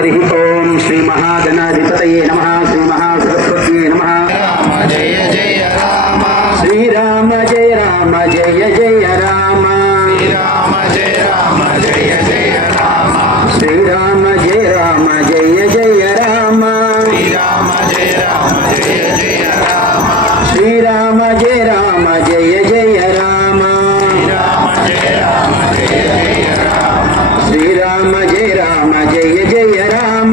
हरि ओम श्री महागणाधिपतये नमः श्री महासरस्वत्यै नमः। जय जय राम श्री राम जय जय राम श्री राम जय जय राम श्री राम जय जय राम श्री राम जय जय राम श्री राम जय जय राम श्री राम जय जय राम श्री राम जय जय राम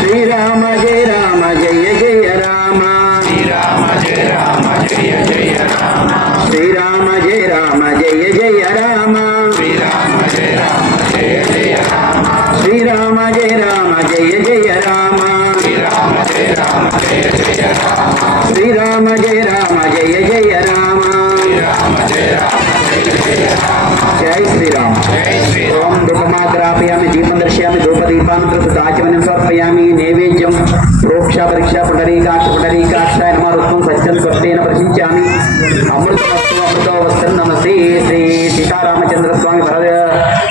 श्री राम जय जय राम श्री राम जय जय राम श्री राम जय जय राम श्री राम जय जय राम श्री राम जय जय राम श्री राम जय जय राम जय श्री राम। ओम धूपमाग्रापयामि दीपं दर्शयामि धूपदीपान्तरसुताचमनं समर्पयामि नैवेद्यं प्रोक्षा परीक्षा पुंडरीकाक्षाय नमः रुक्मं सत्यं स्वस्तेन प्रसिञ्चामि अमृतमस्तु अमृतो वस्त्रं नमस्ते श्री सीतारामचंद्र स्वामी भरद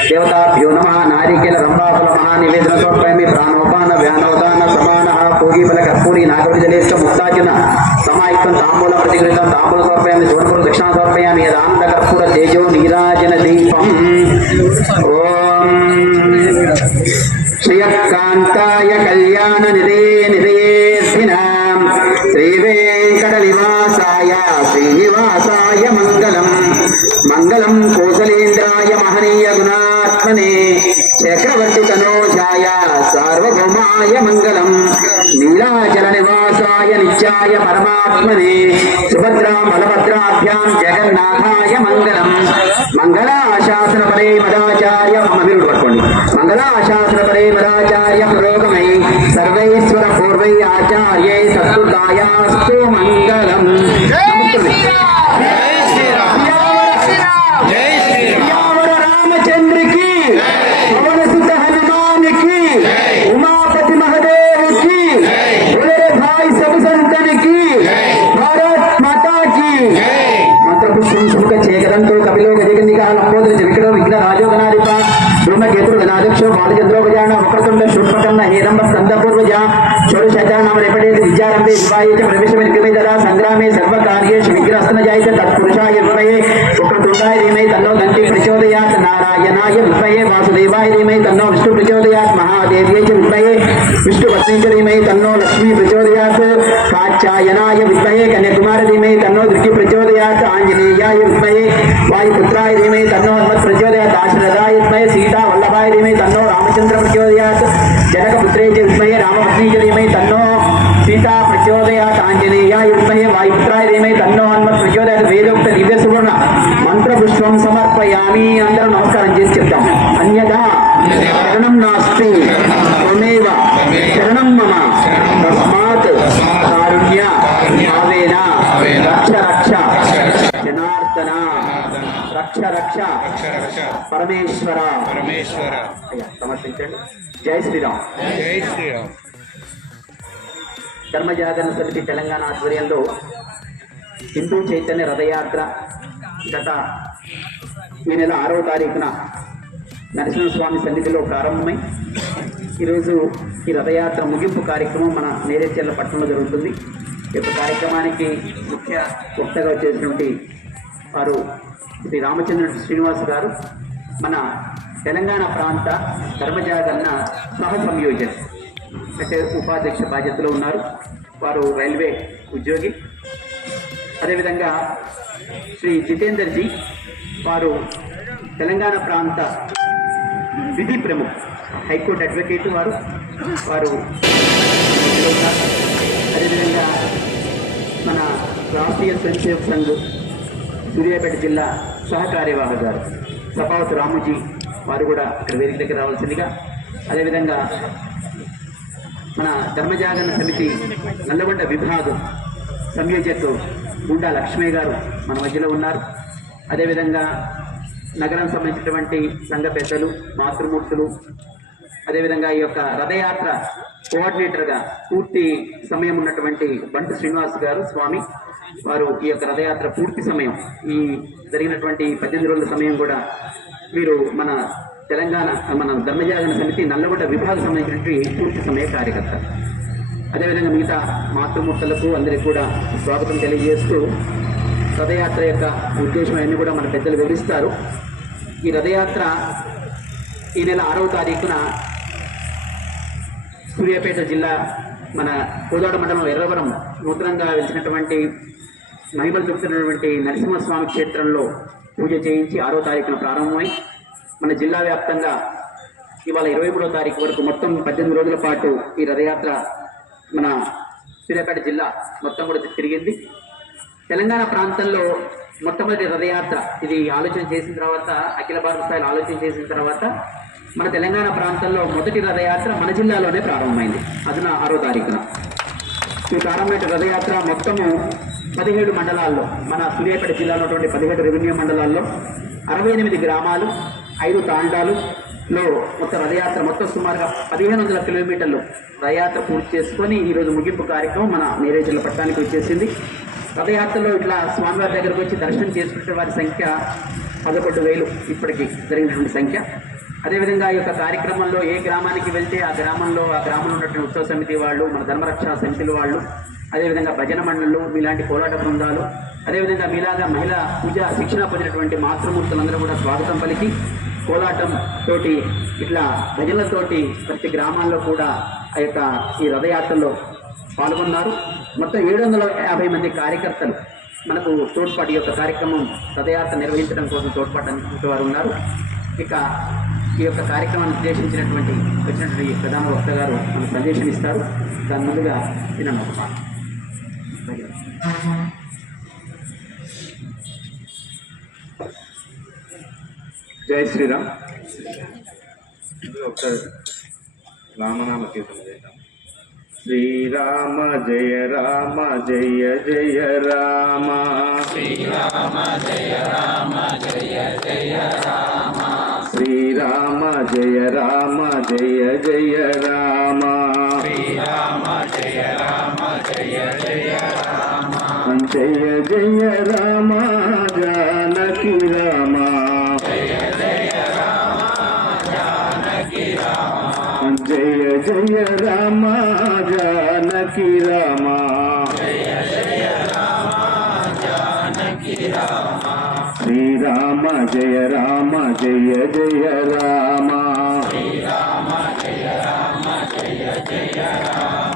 देवताभ्यो नमः। नारिकेल रंभाफल महानिवेदन समर्पयामि प्राणोपान व्यानोदान समानः पूगीफल कर्पूरी नागवलिजलेश्च मुक्ताचन समायुक्तं ताम्बूलं प्रतिगृहीतं ताम्बूलं समर्पयामि सोनपुर दक्षिणा समर्पयामि यदानंद कर्पूर तेजो नीराजन दीपम् ओम श्रियकान्ताय कल्याण निधयेऽर्थिनां श्रीवेङ्कटनिवासाय श्रीनिवासाय मङ्गलम् मङ्गलं कौसलेन्द्राय महनीय गुणात्मने चक्रवर्ती तनोजाय सार्वभौमाय मङ्गलम् नीलाचल निवासाय नित्याय परमात्मने सुभद्रा बलभद्राभ्यां जगन्नाथाय मङ्गलम् मंगलाशासन परे मदाचार्य ममिरुड पट्कोंడి मंगलाशासन परे मदाचार्य पुरोगमै सर्वैश्वर पूर्वै आचार्ये सत्कृतायास्तु मंगलम्। रामचंद्र की पवन सुत हनुमान की उमापति महादेव की बोले भाई सब संतन की भारत माता की मंत्रपुष्पं शुभ्र चेकरंतो कपिलो गजकन्निका लंबोदर जविकरो विघ्न राजो गणाधिपा ब्रह्मकेतु गणाध्यक्षो बालचंद्रो गजानन वक्रतुंड शूर्पकर्ण हेरंब स्कंदपूर्वज षोडशचारणं रेपटे विद्यारंभे विवाहे च प्रवेशमेर्गमे तदा संग्रामे सर्वकार्येषु विघ्नस्तनजाय च तत्पुरुषाय विद्महे वक्रतुंडाय धीमहि तन्नो दन्ति प्रचोदयात् नारायणाय विद्महे वासुदेवाय धीमहि तन्नो विष्णु प्रचोदयात् महादेव्यै च विद्महे विष्णुपत्नी च धीमहि तन्नो लक्ष्मी प्रचोदयात् कात्यायनाय विद्महे कन्याकुमारी धीमहि तन्नो दुर्गी प्रचोदयात् आंजनेयाय विद्महे वायुपुत्राय धीमहि तन्नो हनुमत् प्रचोदयात् दाशरथाय विद्महे सीता वल्लभाय धीमहि तन्नो रामचंद्र प्रचोदयात् जनकपुत्रे च विद्महे रामपत्नी च धीमहि तन्नो सीता प्रचोदयात् आंजनेयाय विद्महे वायुपुत्राय धीमहि तन्नो हनुमत् प्रचोदयात् वेदोक्त दिव्य सुवर्ण मंत्रपुष्पं समर्पयामि। అందరం నమస్కారం చేసి చెప్తాం। అన్యథా శరణం నాస్తి త్వమేవ శరణం మమ తస్మాత్ కారుణ్య భావేన రక్ష రక్ష జనార్దన రక్ష రక్ష పరమేశ్వర సమర్పించండి। జై శ్రీరామ్। జై శ్రీరామ్। ధర్మజాగరణ సమితి తెలంగాణ ఆధ్వర్యంలో హిందూ చైతన్య రథయాత్ర గత ఈ నెల 6వ తారీఖున నరసింహస్వామి సన్నిధిలో ప్రారంభమై ఈరోజు ఈ రథయాత్ర ముగింపు కార్యక్రమం మన నేరేచెర్ల పట్టణంలో జరుగుతుంది। ఈ యొక్క కార్యక్రమానికి ముఖ్య వక్తగా వచ్చేసినటువంటి వారు శ్రీ రామచంద్ర శ్రీనివాస్ గారు, మన తెలంగాణ ప్రాంత ధర్మజాగరణ సహ సంయోజన్ అంటే ఉపాధ్యక్ష బాధ్యతలో ఉన్నారు। వారు రైల్వే ఉద్యోగి। అదేవిధంగా శ్రీ జితేందర్ జీ వారు తెలంగాణ ప్రాంత విధి ప్రముఖ హైకోర్టు అడ్వకేట్ వారు అదేవిధంగా మన రాష్ట్రీయ స్వయంసేవక్ సంఘ్ సూర్యాపేట జిల్లా సహకార్యవాహక గారు సపావత్ రాముజీ వారు కూడా ఇక్కడ వేదిక దగ్గర రావాల్సిందిగా, అదేవిధంగా మన ధర్మజాగరణ సమితి నల్లగొండ విభాగం సంయోజకు గుండా లక్ష్మయ్య గారు మన మధ్యలో ఉన్నారు। అదేవిధంగా నగరం సంబంధించినటువంటి సంఘ పెద్దలు, మాతృమూర్తులు, అదేవిధంగా ఈ యొక్క రథయాత్ర కోఆర్డినేటర్గా పూర్తి సమయం ఉన్నటువంటి బంటు శ్రీనివాస్ గారు స్వామి, వారు ఈ యొక్క రథయాత్ర పూర్తి సమయం ఈ జరిగినటువంటి 18 రోజుల సమయం కూడా వీరు మన తెలంగాణ మన ధర్మజాగరణ సమితి నల్లగొండ విభాగం సంబంధించినటువంటి పూర్తి సమయ కార్యకర్త. అదేవిధంగా మిగతా మాతృమూర్తులకు అందరికీ కూడా స్వాగతం తెలియజేస్తూ రథయాత్ర యొక్క ఉద్దేశం అన్నీ కూడా మన పెద్దలు వివరిస్తారు. ఈ రథయాత్ర ఈ నెల 6వ తారీఖున సూర్యాపేట జిల్లా మన కోదాడ మండలం ఎర్రవరం నూతనంగా వెలిసినటువంటి మహిమలు చూపుతున్నటువంటి నరసింహస్వామి క్షేత్రంలో పూజ చేయించి 6వ తారీఖున ప్రారంభమై మన జిల్లా వ్యాప్తంగా ఇవాళ 23వ తారీఖు వరకు మొత్తం 18 రోజుల పాటు ఈ రథయాత్ర మన సూర్యాపేట జిల్లా మొత్తం కూడా తిరిగింది. తెలంగాణ ప్రాంతంలో మొట్టమొదటి రథయాత్ర ఇది ఆలోచన చేసిన తర్వాత, అఖిల భారత స్థాయిలో ఆలోచన చేసిన తర్వాత మన తెలంగాణ ప్రాంతంలో మొదటి రథయాత్ర మన జిల్లాలోనే ప్రారంభమైంది. అది 6వ తారీఖున ఈ ప్రారంభమైన రథయాత్ర మొత్తము 17 మండలాల్లో, మన సూర్యాపేట జిల్లాలో ఉన్నటువంటి 17 రెవెన్యూ మండలాల్లో 68 గ్రామాలు 5 తాండాలులో మొత్తం రథయాత్ర మొత్తం సుమారుగా 1500 కిలోమీటర్లు రథయాత్ర పూర్తి చేసుకొని ఈరోజు ముగింపు కార్యక్రమం మన నేరేజర్ల పట్టణానికి వచ్చేసింది. రథయాత్రలో ఇట్లా స్వామివారి దగ్గరకు వచ్చి దర్శనం చేసుకునే వారి సంఖ్య 11,000 ఇప్పటికీ జరిగినటువంటి సంఖ్య. అదేవిధంగా ఈ యొక్క కార్యక్రమంలో ఏ గ్రామానికి వెళ్తే ఆ గ్రామంలో ఉన్నటువంటి ఉత్సవ సమితి వాళ్ళు, మన ధర్మరక్షణ సమితిల వాళ్ళు, అదేవిధంగా భజన మండళ్ళు, మీలాంటి కోలాట బృందాలు, అదేవిధంగా మీలాగా మహిళా పూజ శిక్షణ పొందినటువంటి మాతృమూర్తులందరూ కూడా స్వాగతం పలికి కోలాటం తోటి ఇట్లా భజనలతోటి ప్రతి గ్రామాల్లో కూడా ఆ యొక్క ఈ రథయాత్రలో పాల్గొన్నారు. మొత్తం 750 మంది కార్యకర్తలు మనకు తోడ్పాటు, ఈ యొక్క కార్యక్రమం రథయాత్ర నిర్వహించడం కోసం తోడ్పాటు అందించే వారు ఉన్నారు. ఇక ఈ యొక్క కార్యక్రమాన్ని వచ్చినటువంటి ప్రధాన వక్త గారు మనకు సందేశం ఇస్తారు. దాని ముందుగా వినండి ఒక మాట. జై శ్రీరామ్. ఒకసారి రామనామ కీర్తన చేద్దాం. శ్రీరామ జయ రామ జయ జయ రామ, శ్రీరామ జయ రామ జయ జయ రామ, శ్రీరామ జయ రామ జయ జయ రామ, శ్రీరామ జయ రామ జయ జయ రామ, జయ జయ రామ జానకి రామ, జయ జయ రామ జానకి రామ, జయ జయ రామ జానకి రామ, జయ జయ రామ జానకి రామ, శ్రీరామ జయ రామ జయ జయ రామ, శ్రీరామ జయ రామ జయ జయ రామ,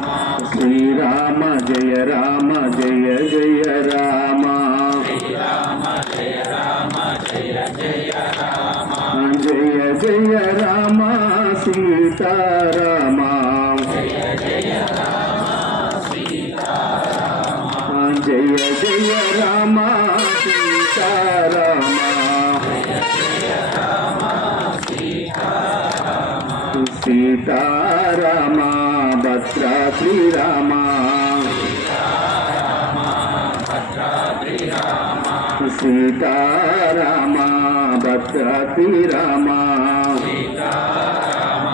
శ్రీరామ జయ రామ జయ జయ రామ, శ్రీరామ జయ రామ జయ జయ రామ, జయ జయ రామ సీతారామ, జయ జయ రామ సీతారామ, జయ జయ రామ సీతారామ, జయ జయ రామ సీతారామ, సీతారామ భద్రాద్రి రామ, సీతారామ భద్రాద్రి రామ, సీతారామ భద్రాద్రి రామ, సీతారామ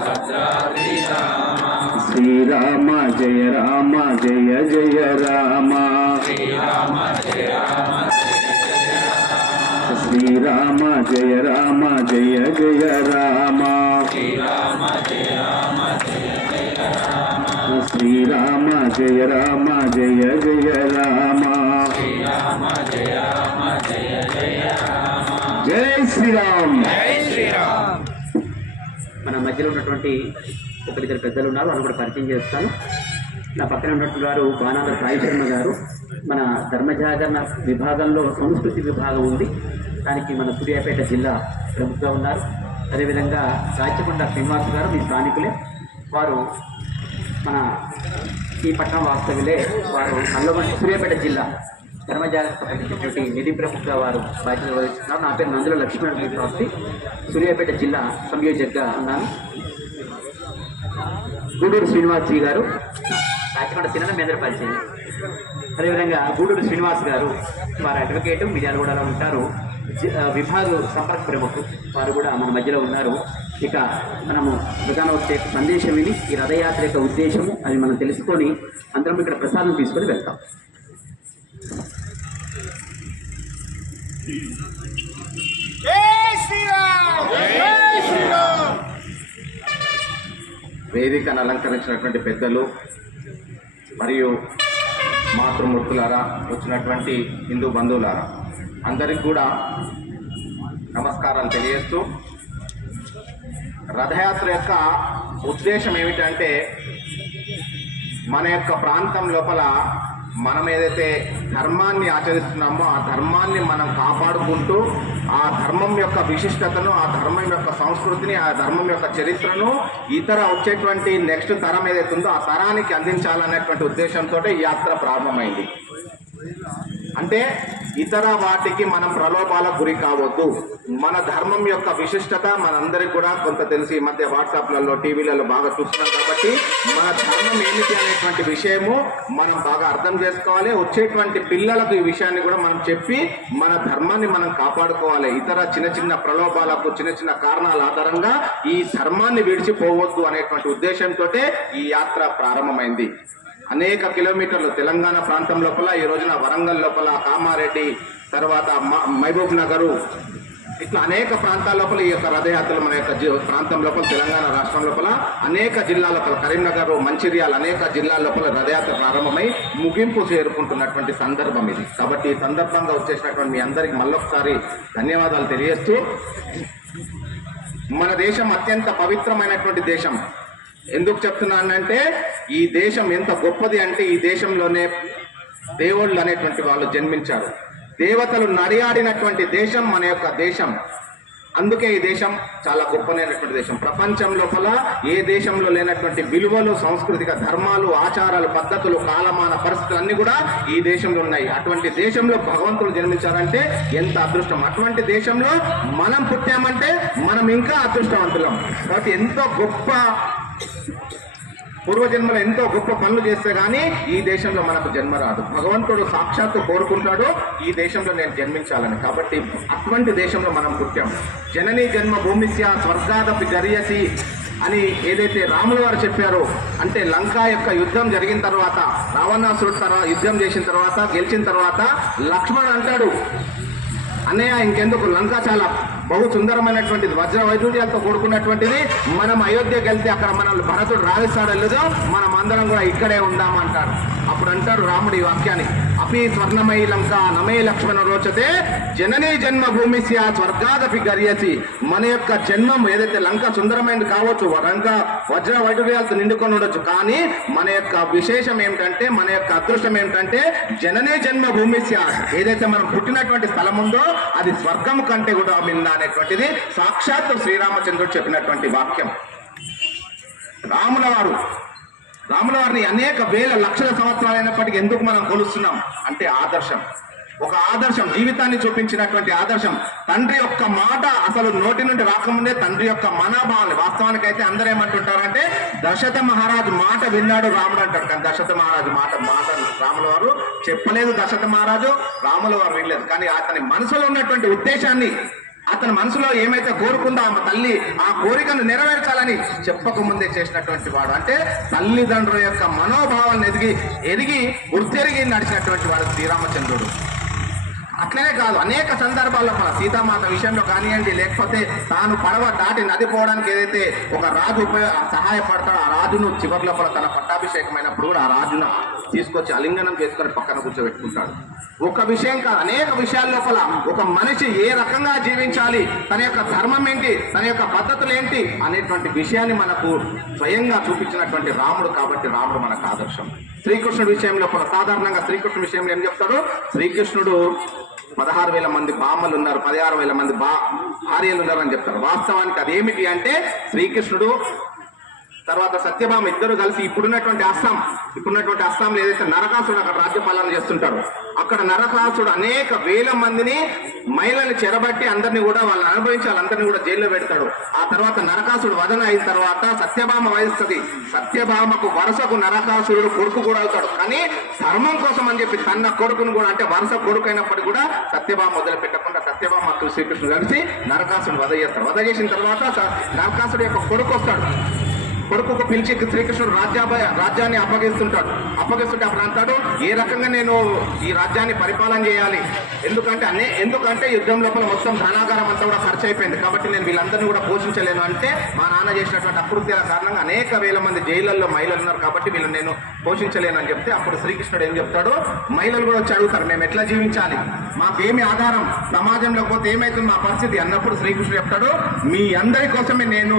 భద్రాద్రి రామ, శ్రీరామ జయ రామ జయ జయ రామ, శ్రీరామ జయ రామ శ్రీరామ జయ రామ జయ జయ రామ, శ్రీరామ జయ రామ జయ జయ రామ, శ్రీరామ జయ రామ జయ జయ రామ, శ్రీరామ జయ రామ జయ జయ రామ, జై శ్రీరామ్. జై శ్రీరామ్. మన మధ్యలో ఉన్నటువంటి ఒకరిద్దరు పెద్దలు ఉన్నారు, వాళ్ళు కూడా పరిచయం చేస్తాను. నా పక్కన ఉన్నటువంటి వారు బాణాల సాయి శర్మ గారు. మన ధర్మజాగరణ విభాగంలో సంస్కృతి విభాగం ఉంది, దానికి మన సూర్యాపేట జిల్లా ప్రముఖంగా ఉన్నారు. అదేవిధంగా రాచకొండ శ్రీనివాస్ గారు మీ స్థానికులే, వారు మన ఈ పట్టణం వాస్తవ్యులే. వారు నల్లగొండ సూర్యాపేట జిల్లా ధర్మజాగరణ సంబంధించినటువంటి నిధి ప్రముఖంగా వారు బాధ్యత వహిస్తున్నారు. నా పేరు నందుల లక్ష్మణ శాస్త్రి, సూర్యాపేట జిల్లా సంయోజకగా ఉన్నాను. గూడూరు శ్రీనివాస్ జీ గారు రాచకొండ తినడం మీద పరిచయం. అదేవిధంగా గూడూరు శ్రీనివాస్ గారు, వారు అడ్వకేటు, మిర్యాలగూడలో ఉంటారు, విభాగ సంపర్క ప్రముఖులు, వారు కూడా మన మధ్యలో ఉన్నారు. ఇక మనము ప్రధాన యొక్క సందేశం విని ఈ రథయాత్ర యొక్క ఉద్దేశము అది మనం తెలుసుకొని అందరం ఇక్కడ ప్రసాదం తీసుకొని వెళ్తాం. వేదికను అలంకరించినటువంటి పెద్దలు మరియు మాతృమూర్తులారా, వచ్చినటువంటి హిందూ బంధువులారా, అందరికి కూడా నమస్కారాలు తెలియజేస్తూ, రథయాత్ర యొక్క ఉద్దేశం ఏమిటంటే మన యొక్క ప్రాంతం లోపల మనం ఏదైతే ధర్మాన్ని ఆచరిస్తున్నామో ఆ ధర్మాన్ని మనం కాపాడుకుంటూ ఆ ధర్మం యొక్క విశిష్టతను, ఆ ధర్మం యొక్క సంస్కృతిని, ఆ ధర్మం యొక్క చరిత్రను ఇతర వచ్చేటువంటి నెక్స్ట్ తరం ఏదైతే ఉందో ఆ తరానికి అందించాలనేటువంటి ఉద్దేశంతో ఈ యాత్ర ప్రారంభమైంది. అంటే ఇతర వాటికి మనం ప్రలోభాలకు గురి కావద్దు. మన ధర్మం యొక్క విశిష్టత మనందరికీ కూడా కొంత తెలిసి ఈ మధ్య వాట్సాప్లలో, టీవీలలో బాగా చూస్తున్నాం కాబట్టి మన ధర్మం ఏమిటి అనేటువంటి విషయము మనం బాగా అర్థం చేసుకోవాలి. వచ్చేటువంటి పిల్లలకు ఈ విషయాన్ని కూడా మనం చెప్పి మన ధర్మాన్ని మనం కాపాడుకోవాలి. ఇతర చిన్న చిన్న ప్రలోభాలకు, చిన్న చిన్న కారణాల ఆధారంగా ఈ ధర్మాన్ని విడిచిపోవద్దు అనేటువంటి ఉద్దేశంతో ఈ యాత్ర ప్రారంభమైంది. అనేక కిలోమీటర్లు తెలంగాణ ప్రాంతం లోపల, ఈ రోజున వరంగల్ లోపల, కామారెడ్డి, తర్వాత మహబూబ్ నగరు, ఇట్లా అనేక ప్రాంతాల లోపల ఈ యొక్క రథయాత్రలు మన యొక్క ప్రాంతం లోపల, తెలంగాణ రాష్ట్రం లోపల అనేక జిల్లాల లోపల, కరీంనగర్, మంచిర్యాల అనేక జిల్లాల లోపల రథయాత్ర ప్రారంభమై ముగింపు చేరుకుంటున్నటువంటి సందర్భం ఇది. కాబట్టి ఈ సందర్భంగా వచ్చేసినటువంటి మీ అందరికి మళ్ళొకసారి ధన్యవాదాలు తెలియజేస్తూ, మన దేశం అత్యంత పవిత్రమైనటువంటి దేశం. ఎందుకు చెప్తున్నానంటే ఈ దేశం ఎంత గొప్పది అంటే ఈ దేశంలోనే దేవుళ్ళు అనేటువంటి వాళ్ళు జన్మించారు. దేవతలు నడియాడినటువంటి దేశం మన యొక్క దేశం. అందుకే ఈ దేశం చాలా గొప్పనైనటువంటి దేశం. ప్రపంచం లోపల ఏ దేశంలో లేనటువంటి విలువలు, సాంస్కృతిక ధర్మాలు, ఆచారాలు, పద్ధతులు, కాలమాన పరిస్థితులు అన్ని కూడా ఈ దేశంలో ఉన్నాయి. అటువంటి దేశంలో భగవంతుడు జన్మించారంటే ఎంత అదృష్టం. అటువంటి దేశంలో మనం పుట్టామంటే మనం ఇంకా అదృష్టవంతులం. కాబట్టి ఎంతో గొప్ప పూర్వజన్మలో ఎంతో గొప్ప పనులు చేస్తే గానీ ఈ దేశంలో మనకు జన్మ రాదు. భగవంతుడు సాక్షాత్తు కోరుకుంటాడు ఈ దేశంలో నేను జన్మించాలని. కాబట్టి అటువంటి దేశంలో మనం పుట్టాం. జననీ జన్మ భూమిస్య స్వర్గాదపి గరియసి అని ఏదైతే రాముల వారు చెప్పారో, అంటే లంకా యొక్క యుద్ధం జరిగిన తర్వాత, రావణాసురుడు యుద్ధం చేసిన తర్వాత, గెలిచిన తర్వాత లక్ష్మణ్ అంటాడు, అన్నయ్య ఇంకెందుకు, లంక చాలా బహు సుందరమైనటువంటిది, వజ్ర వైడూర్యాలతో కూడుకున్నటువంటిది, మనం అయోధ్యకి వెళ్తే అక్కడ మనల్ని భరతుడు రాజస్థాన్ వెళ్ళదు, మనం అందరం కూడా ఇక్కడే ఉందామంటారు. అప్పుడు అంటారు రాముడు ఈ వాక్యాన్ని, అపి స్వర్ణమయీ లంక నమే లక్ష్మణ రోచతే జననీ జన్మ భూమిస్య స్వర్గాదపి గర్యసి. మన యొక్క జన్మం ఏదైతే లంక సుందరమైనది కావచ్చు, లంక వజ్ర వైడూర్యాలతో నిండుకొని ఉండొచ్చు, కానీ మన యొక్క విశేషం ఏమిటంటే, మన యొక్క అదృష్టం ఏమిటంటే జననీ జన్మ భూమిస్య, ఏదైతే మనం పుట్టినటువంటి స్థలం ఉందో అది స్వర్గం కంటే కూడా మిన్న అనేటువంటిది సాక్షాత్తు శ్రీరామచంద్రుడు చెప్పినటువంటి వాక్యం. రాముల వారిని అనేక వేల లక్షల సంవత్సరాలు అయినప్పటికీ ఎందుకు మనం కొలుస్తున్నాం అంటే ఆదర్శం. ఒక ఆదర్శం, జీవితాన్ని చూపించినటువంటి ఆదర్శం. తండ్రి యొక్క మాట అసలు నోటి నుండి రాకముందే తండ్రి యొక్క మనోభావాన్ని, వాస్తవానికైతే అందరూ ఏమంటుంటారంటే దశరథ మహారాజు మాట విన్నాడు రాముడు అంటాడు, కానీ దశరథ మహారాజు మాట రాముల వారు చెప్పలేదు. దశరథ మహారాజు రాముల వారు వినలేదు. కానీ అతని మనసులో ఉన్నటువంటి ఉద్దేశాన్ని, అతని మనసులో ఏమైతే కోరుకుందో ఆమె తల్లి ఆ కోరికను నెరవేర్చాలని చెప్పకముందే చేసినటువంటి వాడు. అంటే తల్లిదండ్రుల యొక్క మనోభావాన్ని ఎదిగి గుర్తెరిగి నడిచినటువంటి వాడు శ్రీరామచంద్రుడు. అట్లనే కాదు, అనేక సందర్భాల్లో మన సీతామాత విషయంలో కానివ్వండి, లేకపోతే తాను పడవ దాటి నది పోవడానికి ఏదైతే ఒక రాజు సహాయపడతాడో ఆ రాజును చివరి లోపల తన పట్టాభిషేకమైనప్పుడు కూడా ఆ రాజును తీసుకొచ్చి అలింగనం చేసుకొని పక్కన కూర్చోబెట్టుకుంటాడు. ఒక విషయం కాదు, అనేక విషయాల లోపల ఒక మనిషి ఏ రకంగా జీవించాలి, తన యొక్క ధర్మం ఏంటి, తన యొక్క పద్ధతులు ఏంటి అనేటువంటి విషయాన్ని మనకు స్వయంగా చూపించినటువంటి రాముడు. కాబట్టి రాముడు మనకు ఆదర్శం. శ్రీకృష్ణుడి విషయంలో కూడా సాధారణంగా శ్రీకృష్ణుడి విషయంలో ఏం చెప్తాడు, శ్రీకృష్ణుడు 16,000 మంది బామ్మలు ఉన్నారు, 16,000 మంది భార్యలు ఉన్నారు అని చెప్తారు. వాస్తవానికి అదేమిటి అంటే శ్రీకృష్ణుడు తర్వాత సత్యభామ ఇద్దరు కలిసి ఇప్పుడున్నటువంటి అస్సాంలో ఏదైతే నరకాసుడు అక్కడ రాజ్యపాలన చేస్తుంటాడు, అక్కడ నరకాసుడు అనేక వేల మందిని మహిళల్ని చెరబట్టి అందరినీ కూడా వాళ్ళని అనుభవించి వాళ్ళందరినీ కూడా జైల్లో పెడతాడు. ఆ తర్వాత నరకాసుడు వదన అయిన తర్వాత సత్యభామ వహిస్తుంది. సత్యభామకు వరుసకు నరకాసురుడు కొడుకు కూడా అవుతాడు. కానీ ధర్మం కోసం అని చెప్పి తన కొడుకును కూడా, అంటే వరుస కొడుకు అయినప్పటికీ కూడా సత్యభామ వదిలిపెట్టకుండా సత్యభామ శ్రీకృష్ణుడు కలిసి నరకాసుడు వధ చేస్తాడు. వధ చేసిన తర్వాత నరకాసుడు యొక్క కొడుకు వస్తాడు. కొడుకుకు పిలిచి శ్రీకృష్ణుడు రాజ్యాన్ని అప్పగిస్తుంటే అప్పుడు అంటాడు, ఏ రకంగా నేను ఈ రాజ్యాన్ని పరిపాలన చేయాలి, ఎందుకంటే యుద్ధం లోపల మొత్తం ధనాగారం అంతా కూడా ఖర్చు అయిపోయింది, కాబట్టి నేను వీళ్ళందరినీ కూడా పోషించలేను అంటే, మా నాన్న చేసినటువంటి అకృత్యాల కారణంగా అనేక వేల మంది జైళ్ళల్లో మహిళలు ఉన్నారు కాబట్టి వీళ్ళని నేను పోషించలేను అని చెప్తే, అప్పుడు శ్రీకృష్ణుడు ఏం చెప్తాడు, మహిళలు కూడా వచ్చి అడుగుతారు, మేము ఎట్లా జీవించాలి, మాకేమి ఆధారం, సమాజంలో పోతే ఏమైతుంది మా పరిస్థితి అన్నప్పుడు శ్రీకృష్ణుడు చెప్తాడు, మీ అందరి కోసమే నేను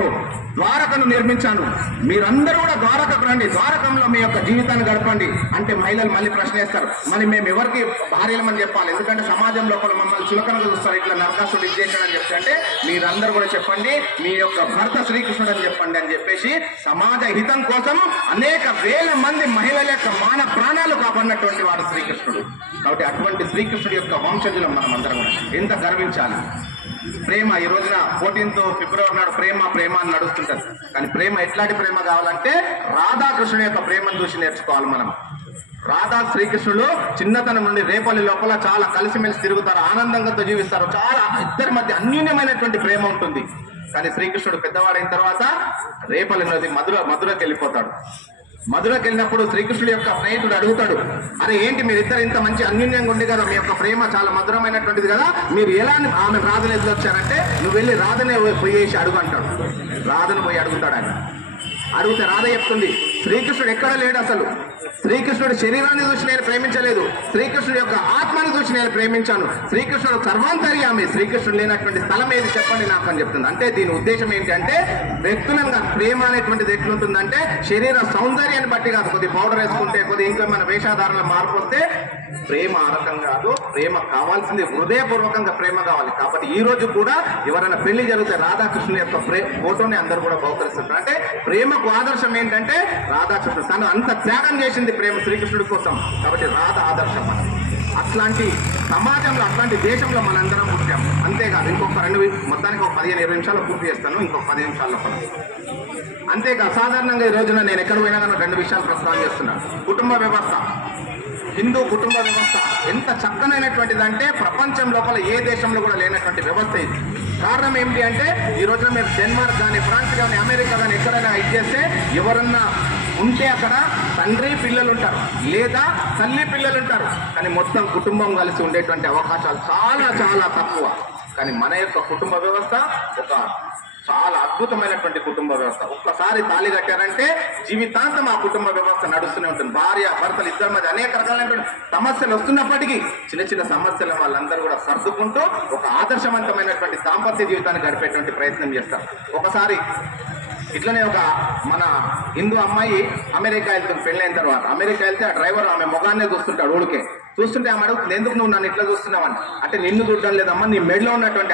ద్వారకను నిర్మించాను, మీరందరూ కూడా ద్వారకకు రండి, ద్వారకంలో మీ యొక్క జీవితాన్ని గడపండి అంటే మహిళలు మళ్ళీ ప్రశ్న వేస్తారు, మరి మేము ఎవరికి భార్యలమని చెప్పాలి, ఎందుకంటే సమాజం లోపల మమ్మల్ని చులకనగా చూస్తారు, ఇట్లా నరకాసుడు ఇది చేశాడని చెప్తే మీరందరూ కూడా చెప్పండి మీ యొక్క భర్త శ్రీకృష్ణుడు అని చెప్పండి అని చెప్పేసి సమాజ హితం కోసం అనేక వేల మంది మహిళల యొక్క మాన ప్రాణాలు కాపాడినటువంటి వాడు శ్రీకృష్ణుడు. కాబట్టి అటువంటి శ్రీకృష్ణుడి యొక్క వంశజులం మనం అందరం ఎంత గర్వించాలి. ప్రేమ ఈ రోజున 14th ఫిబ్రవరి నాడు ప్రేమ అని నడుస్తుంటది, కానీ ప్రేమ ఎట్లాంటి ప్రేమ కావాలంటే రాధాకృష్ణుని యొక్క ప్రేమను చూసి నేర్చుకోవాలి మనం. రాధా శ్రీకృష్ణుడు చిన్నతనం నుండి రేపల్లి లోపల చాలా కలిసిమెలిసి తిరుగుతారు, ఆనందంగా జీవిస్తారు, చాలా ఇద్దరి మధ్య అన్యూన్యమైనటువంటి ప్రేమ ఉంటుంది. కానీ శ్రీకృష్ణుడు పెద్దవాడైన తర్వాత రేపల్లి నది మధురకి వెళ్ళిపోతాడు. మధురకి వెళ్ళినప్పుడు శ్రీకృష్ణుడి యొక్క స్నేహితుడు అడుగుతాడు, అరే ఏంటి మీరిద్దరు ఇంత మంచి అన్యూన్యంగా ఉండి కదా, మీ యొక్క ప్రేమ చాలా మధురమైనటువంటిది కదా, మీరు ఎలా ఆమె రాధను ఎదురొచ్చారంటే, నువ్వు వెళ్ళి రాధనే పోయేసి అడుగు అంటాడు. రాధను పోయి అడుగుతాడు ఆయన. అడిగితే రాధ చెప్తుంది, శ్రీకృష్ణుడు ఎక్కడ లేడు, అసలు శ్రీకృష్ణుడు శరీరాన్ని చూసి నేను ప్రేమించలేదు, శ్రీకృష్ణుడి యొక్క ఆత్మని చూసి నేను ప్రేమించాను, శ్రీకృష్ణుడు సర్వాంతర్యామి, శ్రీకృష్ణుడు లేనటువంటి స్థలం ఏది చెప్పండి నాకు అని చెప్తుంది. అంటే దీని ఉద్దేశం ఏంటంటే వ్యక్తులను ప్రేమ అనేటువంటిది ఎట్లుంటుందంటే శరీర సౌందర్యాన్ని బట్టి కాదు, కొద్ది పౌడర్ వేసుకుంటే కొద్ది ఇంకేమైనా వేషాధారాల మార్పు వస్తే ప్రేమ ఆ రకం కాదు. ప్రేమ కావాల్సింది హృదయపూర్వకంగా ప్రేమ కావాలి. కాబట్టి ఈ రోజు కూడా ఎవరైనా పెళ్లి జరిగితే రాధాకృష్ణుని యొక్క ఫోటోని అందరూ కూడా బహుకరిస్తారు. అంటే ప్రేమకు ఆదర్శం ఏంటంటే రాధాకృష్ణుడు, తను అంత త్యాగం చేసింది ప్రేమ శ్రీకృష్ణుడి కోసం, కాబట్టి రాధ ఆదర్శం మనం. అట్లాంటి సమాజంలో అట్లాంటి దేశంలో మనందరం పుట్టాం. అంతేకాదు ఇంకొక మొత్తానికి ఒక 15-20 నిమిషాలు పూర్తి చేస్తాను, ఇంకొక 10 నిమిషాల్లో. అంతేకాదు సాధారణంగా ఈ రోజున నేను ఎక్కడ పోయినా కానీ 2 విషయాలు ప్రస్తావన చేస్తున్నాను. కుటుంబ వ్యవస్థ, హిందూ కుటుంబ వ్యవస్థ ఎంత చక్కనైనటువంటిది అంటే ప్రపంచం లోపల ఏ దేశంలో కూడా లేనటువంటి వ్యవస్థ ఇది. కారణం ఏంటి అంటే ఈ రోజున మీరు డెన్మార్క్ కానీ ఫ్రాన్స్ కానీ అమెరికా కానీ ఎక్కడైనా ఇచ్చేస్తే ఎవరన్నా ఉంటే అక్కడ తండ్రి పిల్లలు ఉంటారు, లేదా తల్లి పిల్లలు ఉంటారు, కానీ మొత్తం కుటుంబం కలిసి ఉండేటువంటి అవకాశాలు చాలా చాలా తక్కువ. కానీ మన యొక్క కుటుంబ వ్యవస్థ ఒక చాలా అద్భుతమైనటువంటి కుటుంబ వ్యవస్థ. ఒక్కసారి తాళి కట్టారంటే జీవితాంతం ఆ కుటుంబ వ్యవస్థ నడుస్తూనే ఉంటుంది. భార్య భర్తలు ఇద్దరి మధ్య అనేక రకాలైనటువంటి సమస్యలు వస్తున్నప్పటికీ చిన్న చిన్న సమస్యలను వాళ్ళందరూ కూడా సర్దుకుంటూ ఒక ఆదర్శవంతమైనటువంటి దాంపత్య జీవితాన్ని గడిపేటువంటి ప్రయత్నం చేస్తారు. ఒకసారి ఇట్లనే ఒక మన హిందూ అమ్మాయి అమెరికా వెళ్తుంది. పెళ్ళైన తర్వాత అమెరికా వెళ్తే ఆ డ్రైవర్ ఆమె ముఖాన్నే చూస్తుంటాడు, ఊరికే చూస్తుంటే ఆమె అడుగుతుంది, ఎందుకు నువ్వు నన్ను ఇట్లా చూస్తున్నావని. అంటే నిన్ను చూడడం లేదమ్మా, నీ మెడలో ఉన్నటువంటి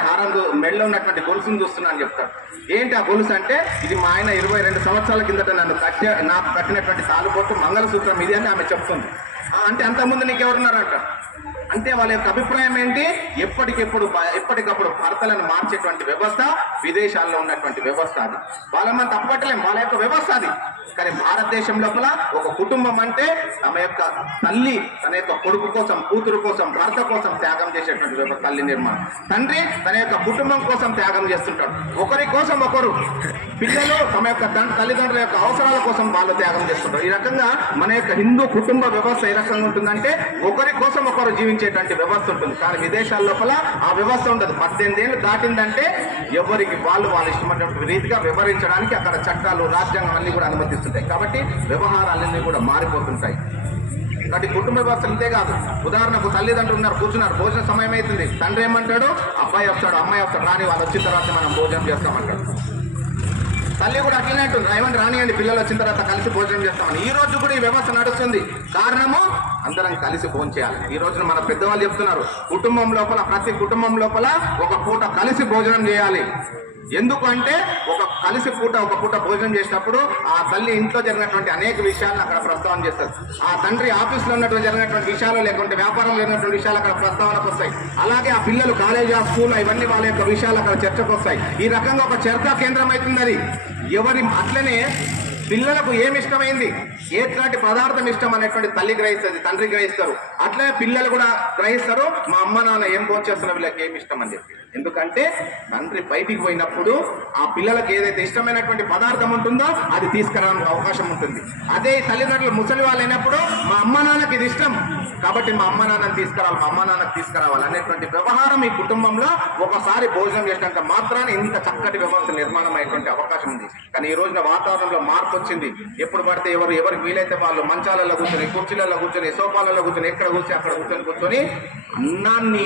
మెడలో ఉన్నటువంటి గొలుసును చూస్తున్నా అని చెప్తాడు. ఏంటి ఆ గొలుసు అంటే, ఇది మా ఆయన 22 సంవత్సరాల కిందట నాకు కట్టినటువంటి తాలుబొట్టు మంగళసూత్రం ఇది అని ఆమె చెప్తుంది. అంటే అంతకుముందు నీకెవరున్నారంట. అంటే వాళ్ళ యొక్క అభిప్రాయం ఏంటి, ఎప్పటికప్పుడు భర్తలను మార్చేటువంటి వ్యవస్థ విదేశాల్లో ఉన్నటువంటి వ్యవస్థ అది. వాళ్ళని తప్పట్టలేం, వాళ్ళ యొక్క వ్యవస్థ అది. కానీ భారతదేశం లోపల ఒక కుటుంబం అంటే తమ యొక్క తల్లి తన యొక్క కొడుకు కోసం, కూతురు కోసం, భర్త కోసం త్యాగం చేసేటువంటి వ్యవస్థ తల్లి నిర్మాణం. తండ్రి తన యొక్క కుటుంబం కోసం త్యాగం చేస్తుంటాడు, ఒకరి కోసం ఒకరు. పిల్లలు తమ యొక్క తల్లిదండ్రుల యొక్క అవసరాల కోసం వాళ్ళు త్యాగం చేస్తుంటారు. ఈ రకంగా మన యొక్క హిందూ కుటుంబ వ్యవస్థ ఏ రకంగా ఉంటుందంటే ఒకరి కోసం ఒకరు జీవించేటువంటి వ్యవస్థ ఉంటుంది. కానీ విదేశాల లోపల ఆ వ్యవస్థ ఉండదు. 18 ఏళ్ళు దాటిందంటే ఎవరికి వాళ్ళు ఇష్టమైనటువంటి రీతిగా వ్యవహరించడానికి అక్కడ చట్టాలు, రాజ్యాంగం అన్ని కూడా అనుమతిస్తుంటాయి. కాబట్టి వ్యవహారాలన్నీ కూడా మారిపోతుంటాయి. కాబట్టి కుటుంబ వ్యవస్థ ఇంతే కాదు. ఉదాహరణకు తల్లిదండ్రులు ఉన్నారు, కూర్చున్నారు, భోజన సమయం అవుతుంది, తండ్రి ఏమంటాడు, అబ్బాయి వస్తాడు, అమ్మాయి వస్తాడు, రాని వాళ్ళు వచ్చిన తర్వాత మనం భోజనం చేస్తామంటాడు. తల్లి కూడా అట్లనే అంటుంది, ఏమంటే రానియండి పిల్లలు వచ్చిన తర్వాత కలిసి భోజనం చేస్తామని. ఈ రోజు కూడా ఈ వ్యవస్థ నడుస్తుంది. కారణము అందరం కలిసి భోజనం చేయాలి. ఈ రోజున మన పెద్దవాళ్ళు చెప్తున్నారు, కుటుంబం లోపల ప్రతి కుటుంబం లోపల ఒక పూట కలిసి భోజనం చేయాలి. ఎందుకు అంటే ఒక పూట భోజనం చేసినప్పుడు ఆ తల్లి ఇంట్లో జరిగినటువంటి అనేక విషయాలను అక్కడ ప్రస్తావన చేస్తారు. ఆ తండ్రి ఆఫీసులో ఉన్నటువంటి జరిగినటువంటి విషయాలు, లేకుంటే వ్యాపారంలో జరిగినటువంటి విషయాలు అక్కడ ప్రస్తావనకు వస్తాయి. అలాగే ఆ పిల్లలు కాలేజీ, ఆ స్కూల్, ఇవన్నీ వాళ్ళ యొక్క విషయాలు అక్కడ చర్చకు వస్తాయి. ఈ రకంగా ఒక చర్చా కేంద్రం అవుతుంది అది. అట్లనే పిల్లలకు ఏమి ఇష్టమైంది, ఎట్లాంటి పదార్థం ఇష్టం అనేటువంటి తల్లి గ్రహిస్తుంది, తండ్రి గ్రహిస్తారు. అట్లే పిల్లలు కూడా గ్రహిస్తారు, మా అమ్మ నాన్న ఏం భోంచేస్తున్న వీళ్ళకి ఏమి ఇష్టం అని చెప్పి. ఎందుకంటే తండ్రి బయటికి పోయినప్పుడు ఆ పిల్లలకు ఏదైతే ఇష్టమైనటువంటి పదార్థం ఉంటుందో అది తీసుకురావడానికి అవకాశం ఉంటుంది. అదే తల్లిదండ్రులు ముసలి వాళ్ళు అయినప్పుడు మా అమ్మ నాన్నకి ఇది ఇష్టం కాబట్టి మా అమ్మ నాన్నని తీసుకురావాలి, మా అమ్మ నాన్నకి తీసుకురావాలి అనేటువంటి వ్యవహారం ఈ కుటుంబంలో ఒకసారి భోజనం చేసినంత మాత్రాన ఇంత చక్కటి వ్యవస్థ నిర్మాణం అయ్యేటువంటి అవకాశం ఉంది. కానీ ఈ రోజున వాతావరణంలో మార్పు వచ్చింది. ఎప్పుడు పడితే ఎవరికి వీలైతే వాళ్ళు మంచాలలో కూర్చొని, కుర్చీలలో కూర్చొని, సోఫాలలో కూర్చొని, ఎక్కడ కూర్చొని అక్కడ కూర్చొని అన్నాన్ని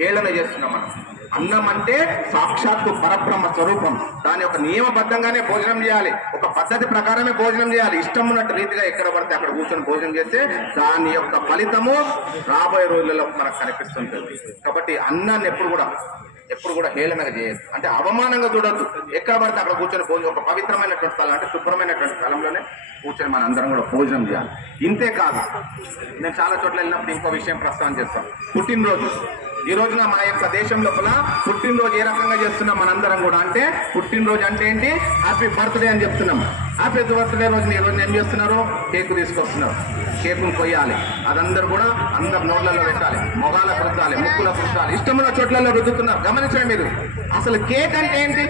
హేళన చేస్తున్నాం మనం. అన్నం అంటే సాక్షాత్తు పరబ్రహ్మ స్వరూపం. దాని ఒక నియమబద్ధంగానే భోజనం చేయాలి, ఒక పద్ధతి ప్రకారమే భోజనం చేయాలి. ఇష్టం ఉన్నట్టు రీతిగా ఎక్కడ పడితే అక్కడ కూర్చొని భోజనం చేస్తే దాని యొక్క ఫలితము రాబోయే రోజులలో మనకు కనిపిస్తుంటుంది. కాబట్టి అన్నాన్ని ఎప్పుడు కూడా హేళనగా చేయదు, అంటే అవమానంగా చూడద్దు. ఎక్కడ పడితే అక్కడ కూర్చొని భోజనం, ఒక పవిత్రమైనటువంటి స్థలం అంటే శుభ్రమైనటువంటి స్థలంలోనే కూర్చొని మన అందరం కూడా భోజనం చేయాలి. ఇంతే కాదు, నేను చాలా చోట్ల వెళ్ళినప్పుడు ఇంకో విషయం ప్రస్తావన చేస్తాను. పుట్టినరోజు ఈ రోజున మన యొక్క దేశం లోపల పుట్టినరోజు ఏ రకంగా చేస్తున్నాం మనందరం కూడా అంటే, పుట్టినరోజు అంటే ఏంటి, హ్యాపీ బర్త్డే అని చెప్తున్నాం. హ్యాపీ బర్త్డే రోజున ఈ రోజున ఏం చేస్తున్నారు, కేకు తీసుకొస్తున్నారు. కేకును కొయ్యాలి, అదందరూ కూడా అందరు నోట్లలో పెట్టాలి, మొగాలకు రుద్దాలి, ముక్కులకు రుద్దాలి, ఇష్టమున్న చోట్లలో రుద్దుతున్నారు. గమనించండి మీరు, అసలు కేక్ అంటే ఏంటి?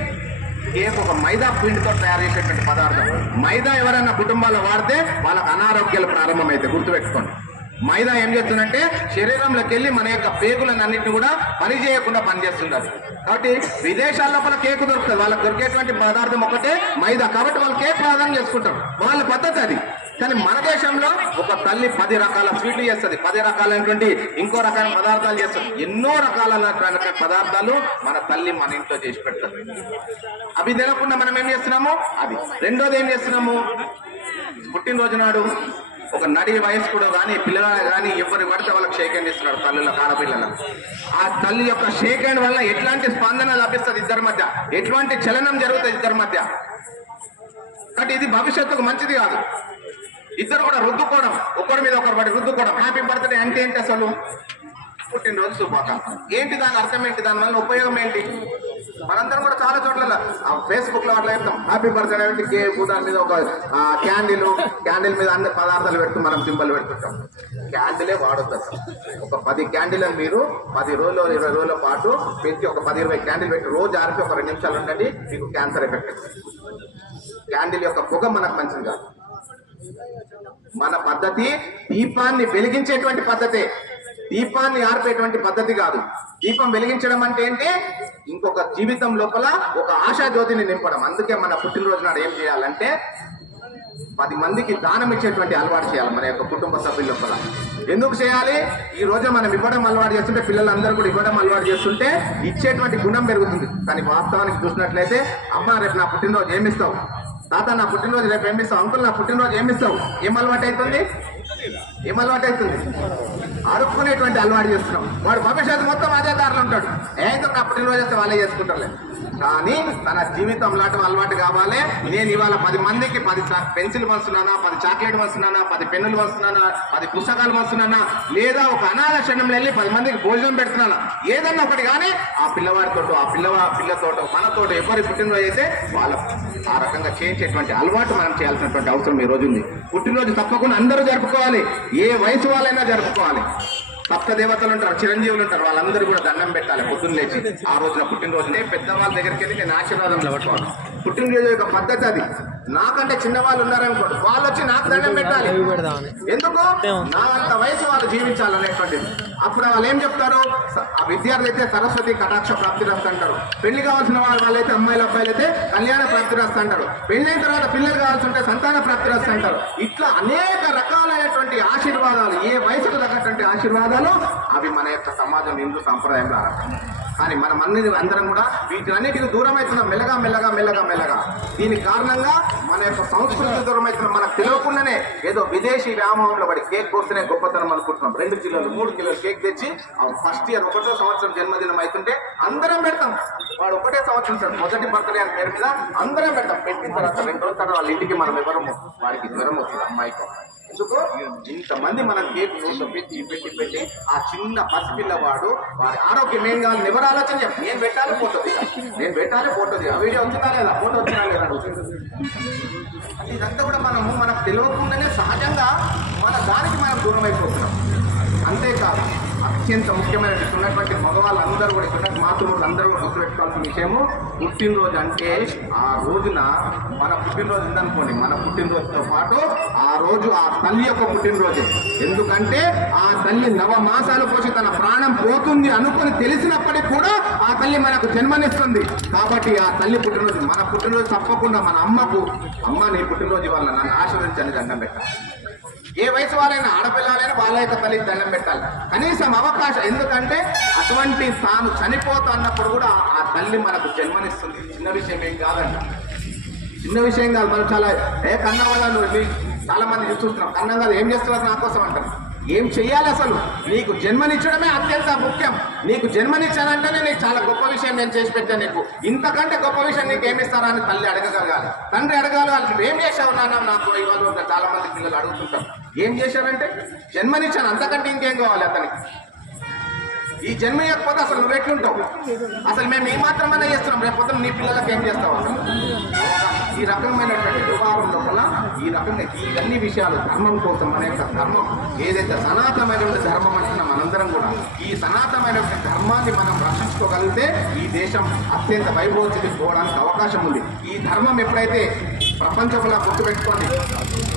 కేక్ ఒక మైదా పిండితో తయారు చేసేటువంటి పదార్థం. మైదా ఎవరైనా కుటుంబాల్లో వాడితే వాళ్ళకి అనారోగ్యాలు ప్రారంభమైతే గుర్తుపెట్టుకోండి. మైదా ఏం చేస్తుందంటే శరీరంలోకి వెళ్ళి మన యొక్క పేగులన్నింటినీ కూడా పని చేయకుండా పనిచేస్తుంది. కాబట్టి విదేశాల లోపల కేకు దొరుకుతుంది, వాళ్ళకి దొరికేటువంటి పదార్థం ఒకటే మైదా. కాబట్టి వాళ్ళు కేక్ ప్రాధాన్యం చేసుకుంటారు, వాళ్ళ పద్ధతి అది. కానీ మన దేశంలో ఒక తల్లి 10 రకాల స్వీట్లు చేస్తుంది, 10 రకాలైనటువంటి ఇంకో రకమైన పదార్థాలు చేస్తుంది. ఎన్నో రకాలైనటువంటి పదార్థాలు మన తల్లి మన ఇంట్లో చేసి పెడుతుంది. అవి తినకుండా మనం ఏం చేస్తున్నాము అది. రెండోది ఏం చేస్తున్నాము, పుట్టినరోజు నాడు ఒక నడి వయస్కుడు కానీ పిల్లలు కానీ ఎవరు పడితే వాళ్ళకి షేక్ హ్యాండ్ ఇస్తున్నాడు తల్లులకు, ఆడపిల్లలకు. ఆ తల్లి యొక్క షేక్ హ్యాండ్ వల్ల ఎట్లాంటి స్పందన లభిస్తుంది ఇద్దరి మధ్య, ఎట్లాంటి చలనం జరుగుతుంది ఇద్దరి మధ్య. కాబట్టి ఇది భవిష్యత్తుకు మంచిది కాదు. ఇద్దరు కూడా రుద్దుకోవడం, ఒకరి మీద ఒకరు పడి రుద్దుకోవడం. హ్యాపీ బర్త్డే అంటే ఏంటి అసలు? పుట్టినరోజు శుభాకాంక్షలు. ఏంటి దాని అర్థం ఏంటి, దాని వల్ల ఉపయోగం ఏంటి? మనందరం కూడా చాలా చోట్ల ఫేస్బుక్ లో అట్లా చెప్తాం, హ్యాపీ బర్త్డే అంటే కేక్, దాని మీద ఒక క్యాండిల్ మీద అన్ని పదార్థాలు పెడుతూ మనం సింబల్ పెడుతుంటాం. క్యాండిలే వాడొద్దు అసలు. ఒక 10 క్యాండిల్ని మీరు 10 రోజులు 20 రోజుల పాటు పెట్టి ఒక 10-20 క్యాండిల్ పెట్టి రోజు ఆరిపి ఒక 2 నిమిషాలు ఉండండి, మీకు క్యాన్సర్ ఎఫెక్ట్ అవుతుంది. క్యాండిల్ యొక్క పొగ మనకు మంచిది కాదు. మన పద్ధతి దీపాన్ని వెలిగించేటువంటి పద్ధతే, దీపాన్ని ఆర్పేటువంటి పద్ధతి కాదు. దీపం వెలిగించడం అంటే ఏంటి, ఇంకొక జీవితం లోపల ఒక ఆశా జ్యోతిని నింపడం. అందుకే మన పుట్టినరోజు నాడు ఏం చేయాలంటే 10 మందికి దానం ఇచ్చేటువంటి అలవాటు చేయాలి మన యొక్క కుటుంబ సభ్యుల లోపల. ఎందుకు చేయాలి? ఈ రోజు మనం ఇవ్వడం అలవాటు చేస్తుంటే, పిల్లలందరూ కూడా ఇవ్వడం అలవాటు చేస్తుంటే ఇచ్చేటువంటి గుణం పెరుగుతుంది. కానీ వాస్తవానికి చూసినట్లయితే, అమ్మ రేపు నా పుట్టినరోజు ఏమిస్తావు, తాత నా పుట్టినరోజు రేపు ఏమిస్తావు, అంకుల్ నా పుట్టినరోజు ఏమిస్తావు, ఏం అలవాటు అవుతుంది? అడుక్కునేటువంటి అలవాటు చేస్తున్నాం. వాడు భవిష్యత్తు మొత్తం అదే దారిలో ఉంటాడు. ఏదో నా పుట్టినరోజు వస్తే వాళ్ళే చేసుకుంటారులే. కానీ తన జీవితం లాంటి అలవాటు కావాలి. నేను ఇవాళ 10 మందికి 10 పెన్సిల్ పంచున్నానా, 10 చాక్లెట్ పంచున్నానా, 10 పెన్నులు పంచున్నానా, 10 పుస్తకాలు పంచున్నానా, లేదా ఒక అనాథాశ్రమంలో వెళ్ళి 10 మందికి భోజనం పెడుతున్నానా, ఏదన్నా ఒకటి. కానీ ఆ పిల్లవాడితోటో, ఆ పిల్లతోటో, మనతోటో ఎవరి పుట్టినరోజు అయితే వాళ్ళ ఆ రకంగా చేయించేటువంటి అలవాటు మనం చేయాల్సినటువంటి అవసరం ఈ రోజు ఉంది. పుట్టినరోజు తప్పకుండా అందరూ జరుపుకోవాలి, ఏ వయసు వాళ్ళైనా జరుపుకోవాలి. సప్త దేవతలు ఉంటారు, చిరంజీవులు ఉంటారు, వాళ్ళందరూ కూడా దండం పెట్టాలి పొద్దున్న లేచి. ఆ రోజున పుట్టినరోజునే పెద్దవాళ్ళ దగ్గరికి వెళ్ళి నేను ఆశీర్వాదం లభించుకోవాలి. పుట్టినరోజు యొక్క పద్ధతి అది. నాకంటే చిన్నవాళ్ళు ఉన్నారనుకోండి, వాళ్ళు వచ్చి నాకు దండం పెట్టాలి. ఎందుకు? నా అంత వయసు వాళ్ళు జీవించాలనేటువంటిది. అప్పుడు వాళ్ళు ఏం చెప్తారు, ఆ విద్యార్థులు అయితే సరస్వతి కటాక్ష ప్రాప్తి రస్తు అంటారు. పెళ్లి కావాల్సిన వాళ్ళైతే అమ్మాయిలు అబ్బాయిలు అయితే కళ్యాణ ప్రాప్తి రస్తు అంటారు. పెళ్లైన తర్వాత పిల్లలు కావాల్సి ఉంటే సంతాన ప్రాప్తి రస్తు అంటారు. ఇట్లా అనేక రకాలైనటువంటి ఆశీర్వాదాలు, ఏ వయసుకు తగ్గటువంటి ఆశీర్వాదాలు అవి మన యొక్క సమాజం హిందూ సాంప్రదాయంలో ఆరంభం. కానీ మనం అందరం కూడా వీటినన్నిటికీ దూరం అవుతున్నాం మెల్లగా. దీనికి కారణంగా మన యొక్క సంస్కృతి దూరం అవుతున్నాం. మనకు తెలియకుండానే ఏదో విదేశీ వ్యామోహంలో పడి కేక్ కోస్తేనే గొప్పతనం అనుకుంటున్నాం. 2 కిలోలు 3 కిలోలు కేక్ తెచ్చి ఫస్ట్ ఇయర్ 1వ సంవత్సరం జన్మదినం అవుతుంటే అందరం పెడతాం. వాడు ఒకటే సంవత్సరం సార్ మొదటి బర్త్డే అని పేరు మీద అందరం పెడతాం. పెట్టిన తర్వాత 2 రోజుల తర్వాత వాళ్ళ ఇంటికి మనం ఎవరము వాడికి జ్వరం వస్తుంది అమ్మాయికి. ఎందుకు ఇంతమంది మనం కేక్ పెట్టి ఆ చిన్న పసిపిల్లవాడు వాడి ఆరోగ్యం ఏం కావాలి ఎవరు ఆలోచన చెప్పి నేను పెట్టాలి పోతుంది ఆ వీడియో వచ్చిందా లేదా ఫోటో వచ్చినా లేదా ఇదంతా కూడా మనకు తెలియకుండానే సహజంగా మన దానికి మనం దూరం అయిపోతున్నాం. అంతేకాదు అత్యంత ముఖ్యమైన ఉన్నటువంటి మగవాళ్ళందరూ కూడా ఇక్కడ మాతృమూర్తులు అందరూ కూడా గుర్తుపెట్టుకోవాల్సిన విషయము పుట్టినరోజు అంటే ఆ రోజున మన పుట్టినరోజు ఉందనుకోండి, మన పుట్టినరోజుతో పాటు ఆ రోజు ఆ తల్లి యొక్క పుట్టినరోజు. ఎందుకంటే ఆ తల్లి 9 మాసాలు పోసి తన ప్రాణం పోతుంది అనుకుని తెలిసినప్పటికీ కూడా ఆ తల్లి మనకు జన్మనిస్తుంది. కాబట్టి ఆ తల్లి పుట్టినరోజు మన పుట్టినరోజు తప్పకుండా మన అమ్మకు అమ్మ నీ పుట్టినరోజు వల్ల నన్ను ఆశీర్వదించని దండం పెట్టాలి. ఏ వయసు వాళ్ళైనా ఆడపిల్లలైనా వాళ్ళ యొక్క తల్లికి దండం పెట్టాలి కనీసం అవకాశం. ఎందుకంటే అటువంటి తాను చనిపోతా అన్నప్పుడు కూడా ఆ తల్లి మనకు జన్మనిస్తుంది. చిన్న విషయం ఏం కాదంట, చిన్న విషయం కాదు. మనం చాలా కన్నా వాళ్ళు చాలా మంది చూస్తున్నాం, కన్నా కాదు ఏం చేస్తున్నారు నా కోసం అంటారు. ఏం చెయ్యాలి అసలు? నీకు జన్మనిచ్చడమే అత్యంత ముఖ్యం. నీకు జన్మనిచ్చానంటేనే నీకు చాలా గొప్ప విషయం నేను చేసి పెట్టాను. నీకు ఇంతకంటే గొప్ప విషయం నీకు ఏమిస్తారా అని తల్లి అడగగలగాలి, తండ్రి అడగలగాలి. నువ్వు ఏం చేశావు నాన్న నాకు? ఇవాళ చాలా మంది పిల్లలు అడుగుతుంటారు ఏం చేశారంటే జన్మనిచ్చాను, అంతకంటే ఇంకేం కావాలి అతనికి? ఈ జన్మ ఇవ్వకపోతే అసలు నువ్వు ఎట్లుంటావు? అసలు మేము ఈ మాత్రమన్నా చేస్తున్నాం, రేపు నీ పిల్లలకి ఏం చేస్తావు? అసలు ఈ రకమైనటువంటి వ్యవహారం లోపల ఈ రకంగా ఇవన్నీ విషయాలు ధర్మం కోసం మన యొక్క ధర్మం ఏదైతే సనాతనమైనటువంటి ధర్మం అంటున్నాం మనందరం కూడా ఈ సనాతనమైనటువంటి ధర్మాన్ని మనం రక్షించుకోగలిగితే ఈ దేశం అత్యంత వైభవోచితి పోవడానికి అవకాశం ఉంది. ఈ ధర్మం ఎప్పుడైతే ప్రపంచంలో గుర్తుపెట్టుకోండి,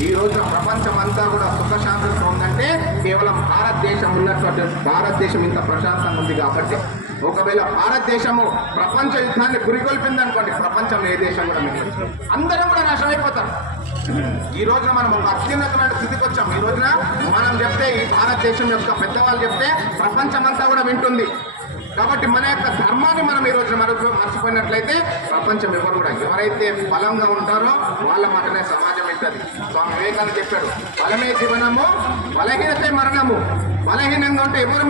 ఈ రోజున ప్రపంచం అంతా కూడా సుఖశాంతంగా ఉందంటే కేవలం భారతదేశం ఉన్నటువంటి భారతదేశం ఇంత ప్రశాంతంగా ఉంది కాబట్టి. ఒకవేళ భారతదేశము ప్రపంచ యుద్ధాన్ని గురికొల్పిందనుకోండి, ప్రపంచంలో ఏ దేశం కూడా మీకు అందరం కూడా నాశనం అయిపోతారు. ఈ రోజున మనం ఒక అత్యున్నతమైన స్థితికి వచ్చాం. ఈ రోజున మనం చెప్తే ఈ భారతదేశం యొక్క పెద్దవాళ్ళు చెప్తే ప్రపంచం అంతా కూడా వింటుంది. కాబట్టి మన యొక్క ధర్మాన్ని మనం ఈ రోజున మర్చిపోయినట్లయితే ప్రపంచం ఎవరైతే బలంగా ఉంటారో వాళ్ళ మాటనే సమాజం వింటది. స్వామి వివేకానంద చెప్పాడు, బలమే జీవనము బలహీనతే మరణము. బలహీనంగా ఉంటే ఎవరి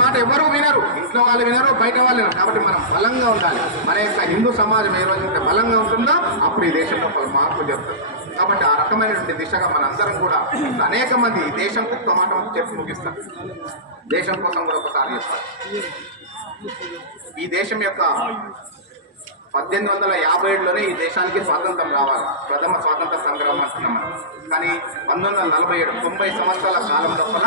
మాట ఎవరు వినరు, ఇంట్లో వాళ్ళు వినరు, బయట వాళ్ళు వినరు. కాబట్టి మనం బలంగా ఉండాలి. మన యొక్క హిందూ సమాజం ఏ రోజైతే బలంగా ఉంటుందో అప్పుడు ఈ దేశంలో మార్పు జరుగుతుంది. కాబట్టి ఆ రకమైనటువంటి దిశగా మనందరం కూడా అనేక మంది ఈ దేశం ఒక్క మాట చెప్పి ముగిస్తారు, దేశం కోసం కూడా ఒకసారి చేస్తారు. ఈ దేశం యొక్క 1857లోనే ఈ దేశానికి స్వాతంత్రం రావాలి, ప్రథమ స్వాతంత్ర సంగ్రామం అంటున్నాం మనం. కానీ 1947 90 సంవత్సరాల కాలం లోపల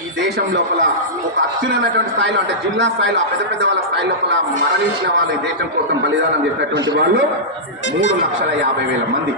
ఈ దేశం లోపల ఒక అత్యున్నతమైనటువంటి స్థాయిలో అంటే జిల్లా స్థాయిలో ఆ పెద్ద వాళ్ళ స్థాయి లోపల మరణించిన వాళ్ళు ఈ దేశం కోసం బలిదానం చేసినటువంటి వాళ్ళు 3,50,000 మంది.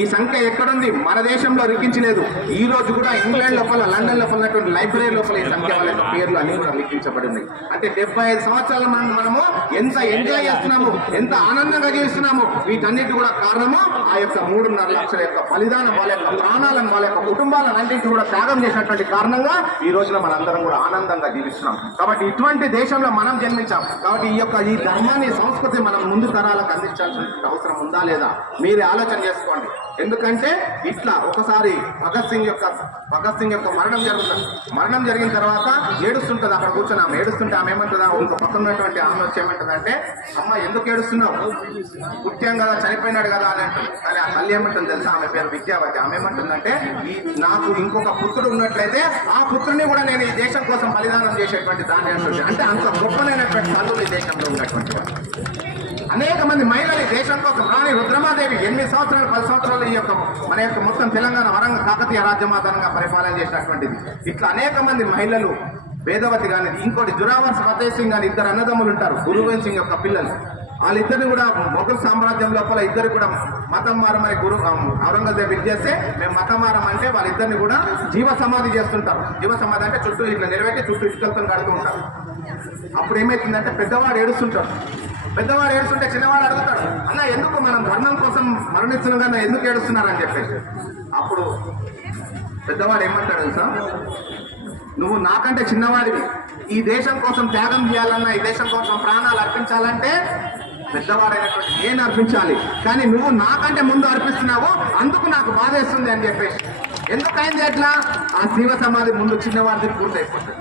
ఈ సంఖ్య ఎక్కడుంది? మన దేశంలో లిఖించలేదు. ఈ రోజు కూడా ఇంగ్లాండ్ లోపల లండన్ లోపల ఉన్నటువంటి లైబ్రరీ లోపల ఈ సంఖ్య వాళ్ళ పేర్లు అన్ని కూడా లిఖించబడింది. అంటే 75 సంవత్సరాల మనము ఎంత ఎంజాయ్ చేస్తున్నాము, ఎంత ఆనందంగా జీవిస్తున్నాము, వీటన్నిటి కూడా కారణము ఆ యొక్క 3.5 లక్షల యొక్క బలిదానం, వాళ్ళ యొక్క ప్రాణాలను, వాళ్ళ యొక్క కుటుంబాలను అన్నింటినీ కూడా త్యాగం చేసినటువంటి కారణంగా ఈ రోజున మనందరం కూడా ఆనందంగా జీవిస్తున్నాం. కాబట్టి ఇటువంటి దేశంలో మనం జన్మించాం. కాబట్టి ఈ ధర్మాన్ని, సంస్కృతి మనం ముందు తరాలకు అందించాల్సిన అవసరం ఉందా లేదా మీరే ఆలోచన చేసుకోండి. ఎందుకంటే ఇట్లా ఒకసారి భగత్ సింగ్ యొక్క మరణం జరుగుతుంది. మరణం జరిగిన తర్వాత ఏడుస్తుంటది, అక్కడ కూర్చొని ఆమె ఏడుస్తుంటే ఆమె ఏమంటుందా, ఇంకో పక్కన ఉన్నటువంటి ఆమె వచ్చి ఏమంటుందంటే, అమ్మ ఎందుకు ఏడుస్తున్నావు, పుట్టాం కదా, చనిపోయినాడు కదా అని అంటుంది. కానీ ఆ తల్లి ఏమంటుంది తెలుసా, ఆమె పేరు విద్యావతి. ఆమె ఏమంటుందంటే, నాకు ఇంకొక పుత్రుడు ఉన్నట్లయితే ఆ పుత్రుని కూడా నేను ఈ దేశం కోసం బలిదానం చేసేటువంటి దాన్ని అంటుంది. అంటే అంత గొప్పనైనటువంటి తల్లులు ఈ దేశంలో ఉన్నటువంటి వాళ్ళు. అనేక మంది మహిళలు దేశం కోసం రాణి రుద్రమాదేవి 8 సంవత్సరాలు 10 సంవత్సరాలు ఈ యొక్క మన యొక్క మొత్తం తెలంగాణ వరంగ కాకతీయ రాజ్యమాతరంగా పరిపాలన చేసినటువంటిది. ఇట్లా అనేక మంది మహిళలు, వేదవతి కానీ, ఇంకోటి జురావర్ ఫతేహ్ సింగ్ అని 2 అన్నదమ్ములు ఉంటారు, గురుగోవింద్ సింగ్ యొక్క పిల్లలు. వాళ్ళిద్దరిని కూడా మొఘల్ సామ్రాజ్యం లోపల ఇద్దరు కూడా మతం మారమని ఔరంగజేబ్ ఇచ్చేస్తే మేము మతం మారమంటే వాళ్ళిద్దరిని కూడా జీవ సమాధి చేస్తుంటారు. జీవ సమాధి అంటే చుట్టూ ఇట్లా నిలబెట్టి చుట్టూ ఇటుకలతో కడుతూ ఉంటారు. అప్పుడు ఏమైతుందంటే పెద్దవాడు ఏడుస్తుంటాడు. పెద్దవాడు ఏడుస్తుంటే చిన్నవాడు అడుగుతాడు, అన్న ఎందుకు మనం ధర్మం కోసం మరణిస్తున్నాం కన్నా ఎందుకు ఏడుస్తున్నారని చెప్పేసి. అప్పుడు పెద్దవాడు ఏమంటాడు తెలుసా, నువ్వు నాకంటే చిన్నవాడివి, ఈ దేశం కోసం త్యాగం చేయాలన్నా, ఈ దేశం కోసం ప్రాణాలు అర్పించాలంటే పెద్దవాడైనటువంటి నేను అర్పించాలి, కానీ నువ్వు నాకంటే ముందు అర్పిస్తున్నావు, అందుకు నాకు బాధేస్తుంది అని చెప్పేసి. ఎందుకైంది ఎట్లా? ఆ శివ సమాధి ముందు చిన్నవాడిది పూర్తయిపోతుంది.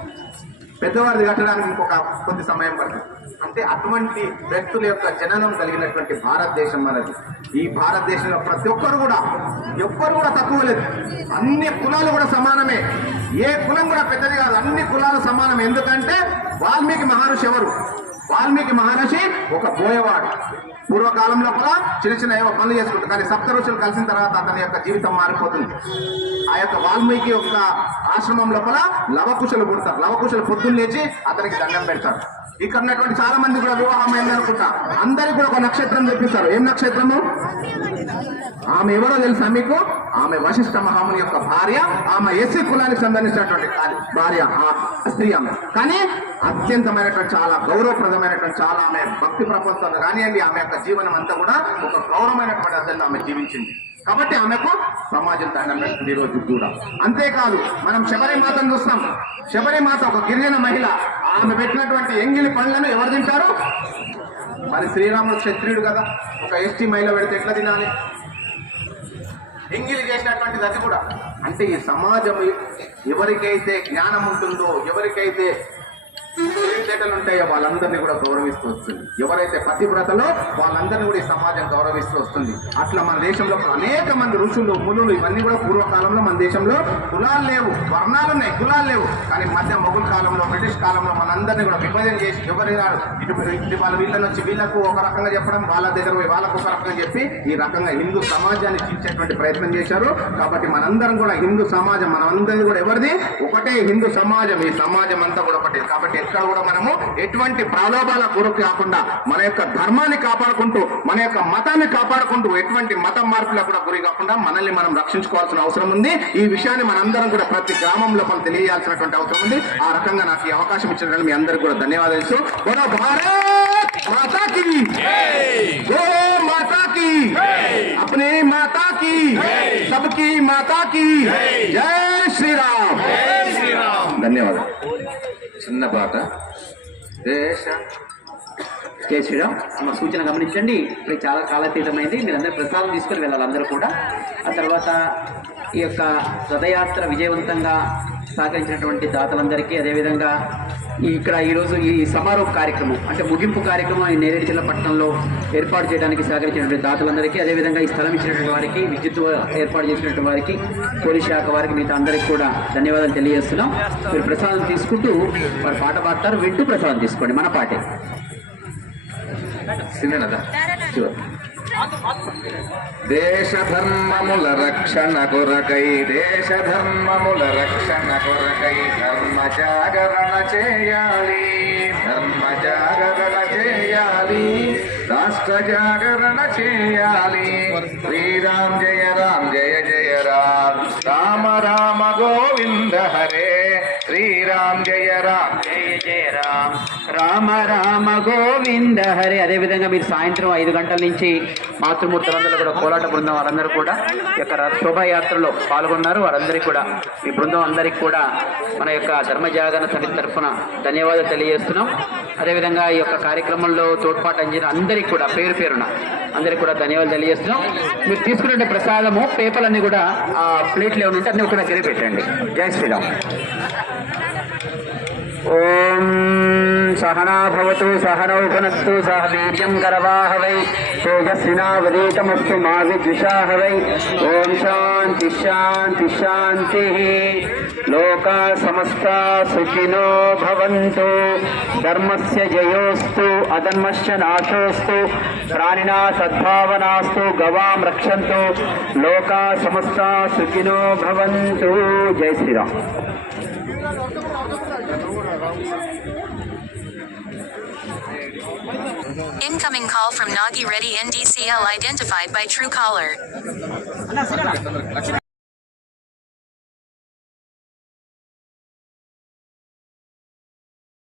పెద్దవారిది కట్టడానికి ఇంకొక కొద్ది సమయం పడుతుంది. అంటే అటువంటి వ్యక్తుల యొక్క జననం కలిగినటువంటి భారతదేశం మనది. ఈ భారతదేశంలో ప్రతి ఒక్కరు కూడా ఎవ్వరు కూడా తక్కువ లేదు. అన్ని కులాలు కూడా సమానమే. ఏ కులం కూడా పెద్దది కాదు. అన్ని కులాలు సమానం. ఎందుకంటే వాల్మీకి మహర్షి ఎవరు? వాల్మీకి మహర్షి ఒక బోయవాడు. పూర్వకాలంలో కూడా చిన్న చిన్న ఏవో పనులు చేసుకుంటారు. కానీ సప్త ఋషులు కలిసిన తర్వాత అతని యొక్క జీవితం మారిపోతుంది. ఆ యొక్క వాల్మీకి యొక్క ఆశ్రమం లోపల లవకుశలు పుడతారు. లవకుశలు పొద్దున్న లేచి అతనికి దండం పెడతారు. ఇక్కడ ఉన్నటువంటి చాలా మంది కూడా వివాహం అయిందనుకుంటా. అందరికి కూడా ఒక నక్షత్రం తెప్పిస్తారు. ఏం నక్షత్రము? ఆమె ఎవరో తెలుసా మీకు? ఆమె వశిష్ఠ మహాముని యొక్క భార్య. ఆమె ఎస్సీ కులానికి సంబంధించినటువంటి భార్య, ఆ స్త్రీ ఆమె. కానీ అత్యంతమైనటువంటి చాలా గౌరవప్రదమైనటువంటి చాలా ఆమె భక్తి ప్రపంచంలో కానివ్వండి, ఆమె యొక్క జీవనం అంతా కూడా ఒక గౌరవమైనటువంటి అర్థంలో ఆమె జీవించింది. కాబట్టి ఆమెకు సమాజం దండం పెడుతుంది ఈ రోజు కూడా. అంతేకాదు మనం శబరిమాతను చూస్తాం. శబరిమాత ఒక గిరిజన మహిళ. ఆమె పెట్టినటువంటి ఎంగిలి పండ్లను ఎవరు తింటారు? మరి శ్రీరాముడు క్షత్రియుడు కదా, ఒక ఎస్టీ మహిళ పెడితే ఎట్లా తినాలి? ఎంగిలి చేసినటువంటిది అది కూడా. అంటే ఈ సమాజం ఎవరికైతే జ్ఞానం ఉంటుందో, ఎవరికైతే తెలివితేటలు ఉంటాయో వాళ్ళందరినీ కూడా గౌరవిస్తూ వస్తుంది. ఎవరైతే పతివ్రతలో వాళ్ళందరినీ కూడా ఈ సమాజం గౌరవిస్తూ వస్తుంది. అట్లా మన దేశంలో అనేక మంది ఋషులు, మునులు ఇవన్నీ కూడా పూర్వకాలంలో మన దేశంలో కులాలు లేవు, వర్ణాలు ఉన్నాయి, కులాలు లేవు. కానీ మధ్య మొఘల్ కాలంలో, బ్రిటిష్ కాలంలో మనందరినీ కూడా విభజన చేసి ఎవరి ఇటు వాళ్ళ వీళ్ళని వచ్చి వీళ్ళకు ఒక రకంగా చెప్పడం, వాళ్ళ దగ్గర పోయి వాళ్ళకు ఒక రకంగా చెప్పి ఈ రకంగా హిందూ సమాజాన్ని చీల్చేటువంటి ప్రయత్నం చేశారు. కాబట్టి మనందరం కూడా హిందూ సమాజం, మనందరిది కూడా ఎవరిది? ఒకటే హిందూ సమాజం. ఈ సమాజం అంతా కూడా ఒకటే. కాబట్టి ఎక్కడ కూడా మనము ఎటువంటి ప్రలోభాల గురికి కాకుండా మన యొక్క ధర్మాన్ని కాపాడుకుంటూ, మన యొక్క మతాన్ని కాపాడుకుంటూ, ఎటువంటి మత మార్పులకు కూడా గురి కాకుండా మనల్ని మనం రక్షించుకోవాల్సిన అవసరం ఉంది. ఈ విషయాన్ని మనందరం కూడా ప్రతి గ్రామంలో మనం తెలియజేయాల్సినటువంటి అవసరం ఉంది. ఆ రకంగా నాకు ఈ అవకాశం ఇచ్చినటువంటి మీ అందరికీ కూడా ధన్యవాదాలు. బోలో భారత్ మాతా కీ జై, గో మాతా కీ జై, అప్నే మాతా కీ జై, సబ్కీ మాతా కీ జై, శ్రీరామ్. ధన్యవాదాలు. చిన్న పాట. దేశ జై శ్రీరామ్. మా సూచన గమనించండి. ఇప్పుడు చాలా కాలాతీతమైంది. మీరందరూ ప్రసాదం తీసుకొని వెళ్ళాలి అందరూ కూడా. ఆ తర్వాత ఈ యొక్క రథయాత్ర విజయవంతంగా సహకరించినటువంటి దాతలందరికీ, అదేవిధంగా ఇక్కడ ఈరోజు ఈ సమారోహ కార్యక్రమం అంటే ముగింపు కార్యక్రమం ఈ నేరేడు జిల్లా పట్టణంలో ఏర్పాటు చేయడానికి సహకరించినటువంటి దాతలందరికీ, అదేవిధంగా ఈ స్థలం ఇచ్చినటువంటి వారికి, విద్యుత్ ఏర్పాటు చేసినటువంటి వారికి, పోలీస్ శాఖ వారికి, మిగతా అందరికీ కూడా ధన్యవాదాలు తెలియజేస్తున్నాం. మీరు ప్రసాదం తీసుకుంటూ వారు పాట పాడతారు, వింటూ ప్రసాదం తీసుకోండి. మన పాటే దేశ ధర్మముల రక్షణ కొరకై, దేశ ధర్మముల రక్షణ కొరకై ధర్మ జాగరణ చేయాలి, ధర్మ జాగరణ చేయాలి, రాష్ట్ర జాగరణ చేయాలి. శ్రీరామ్ జయ రామ్ జయ జయ రామ్, రామ రామ గోవింద హరే, శ్రీరామ్ జయ రామ్ జయ జయ రామ్, రామ రామ గోవింద హరి. అదేవిధంగా మీరు సాయంత్రం 5 గంటల నుంచి మాతృమూర్తులందరూ కూడా కోలాట బృందం వారందరూ కూడా ఈ యొక్క శోభాయాత్రలో పాల్గొన్నారు. వారందరికీ కూడా ఈ బృందం అందరికీ కూడా మన యొక్క ధర్మజాగరణ సమితి తరఫున ధన్యవాదాలు తెలియజేస్తున్నాం. అదేవిధంగా ఈ యొక్క కార్యక్రమంలో తోడ్పాటు అందిన అందరికీ కూడా పేరు పేరున అందరికీ కూడా ధన్యవాదాలు తెలియజేస్తున్నాం. మీరు తీసుకునే ప్రసాదము పేపర్లన్నీ కూడా ఆ ప్లేట్లు ఏమైనా ఉంటే అన్నీ ఒక దగ్గర పెట్టండి. జై శ్రీరామ్. ఓం సహనా భవతు సహనౌ భునక్తు సహ వీర్యం కరవాహవై తేజస్వినావదీతమస్తు మా విద్విషాహవై. ఓం శాంతి శాంతి శాంతి. లోకా సమస్తా సుఖినో భవంతు. ధర్మస్య జయోస్తు అధర్మస్య నాశోస్తు. ప్రాణినా సద్భావనాస్తు. గవాం రక్షంతు. లోకా సమస్తా సుఖినో భవంతు. జై Sriram. Incoming call from Nagi Reddy NDCL identified by Truecaller.